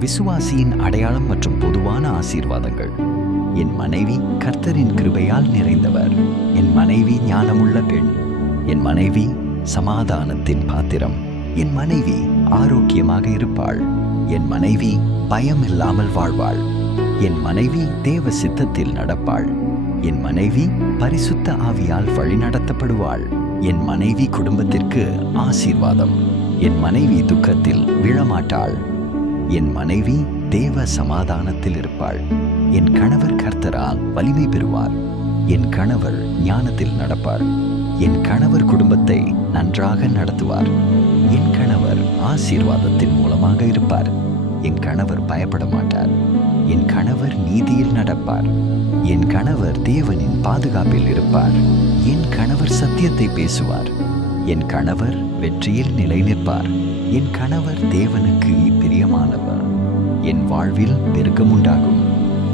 விசுவாசியின் அடையாளம் மற்றும் பொதுவான ஆசீர்வாதங்கள். என் மனைவி கர்த்தரின் கிருபையால் நிறைந்தவர். என் மனைவி ஞானமுள்ள பெண். என் மனைவி சமாதானத்தின் பாத்திரம். என் மனைவி ஆரோக்கியமாக இருப்பாள். என் மனைவி பயம் இல்லாமல் வாழ்வாள். என் மனைவி தேவ சித்தத்தில் நடப்பாள். என் மனைவி பரிசுத்த ஆவியால் வழிநடத்தப்படுவாள். என் மனைவி குடும்பத்திற்கு ஆசீர்வாதம். என் மனைவி துக்கத்தில் விழமாட்டாள். என் மனைவி தேவ சமாதானத்தில் இருப்பாள். என் கணவர் கர்த்தரால் வலிமை பெறுவார். என் கணவர் ஞானத்தில் நடப்பார். என் கணவர் குடும்பத்தை நன்றாக நடத்துவார். என் கணவர் ஆசீர்வாதத்தின் மூலமாக இருப்பார். என் கணவர் பயப்பட மாட்டார். என் கணவர் நீதியில் நடப்பார். என் கணவர் தேவனின் பாதுகாப்பில் இருப்பார். என் கணவர் சத்தியத்தை பேசுவார். என் கணவர் வெற்றியில் நிலை நிற்பார். என் கணவர் தேவனுக்கு பிரியமானவர். என் வாழ்வில் பெருக்கம் உண்டாகும்.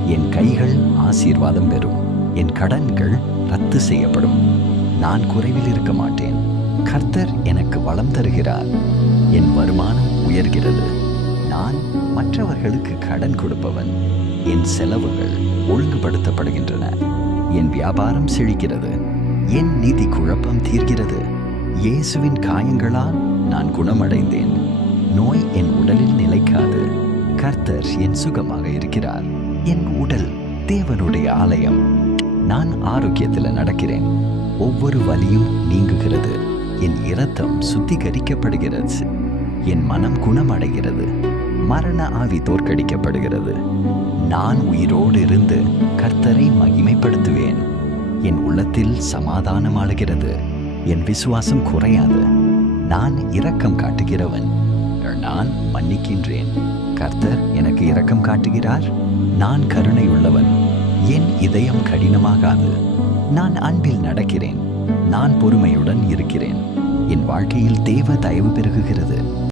என் கைகள் ஆசீர்வாதம் பெறும். என் கடன்கள் ரத்து செய்யப்படும். நான் குறைவில் இருக்க மாட்டேன். கர்த்தர் எனக்கு வளம் தருகிறார். என் வருமானம் உயர்கிறது. நான் மற்றவர்களுக்கு கடன் கொடுப்பவன். என் செலவுகள் ஒழுங்குபடுத்தப்படுகின்றன. என் வியாபாரம் செழிக்கிறது. என் நிதி குழப்பம் தீர்கிறது. இயேசுவின் காயங்களால் நான் குணமடைந்தேன். நோய் என் உடலில் நிலைக்காது. கர்த்தர் என் சுகமாக இருக்கிறார். என் உடல் தேவனுடைய ஆலயம். நான் ஆரோக்கியத்தில் நடக்கிறேன். ஒவ்வொரு வலியும் நீங்குகிறது. என் இரத்தம் சுத்திகரிக்கப்படுகிறது. என் மனம் குணமடைகிறது. மரண ஆவி தோற்கடிக்கப்படுகிறது. நான் உயிரோடு இருந்து கர்த்தரை மகிமைப்படுத்துவேன். என் உள்ளத்தில் சமாதானம் ஆளுகிறது. என் விசுவாசம் குறையாது. நான் இரக்கம் காட்டுகிறவன். நான் மன்னிக்கின்றேன். கர்த்தர் எனக்கு இரக்கம் காட்டுகிறார். நான் கருணை உள்ளவன். என் இதயம் கடினமாகாது. நான் அன்பில் நடக்கிறேன். நான் பொறுமையுடன் இருக்கிறேன். என் வாழ்க்கையில் தேவ தயவு பெருகுகிறது.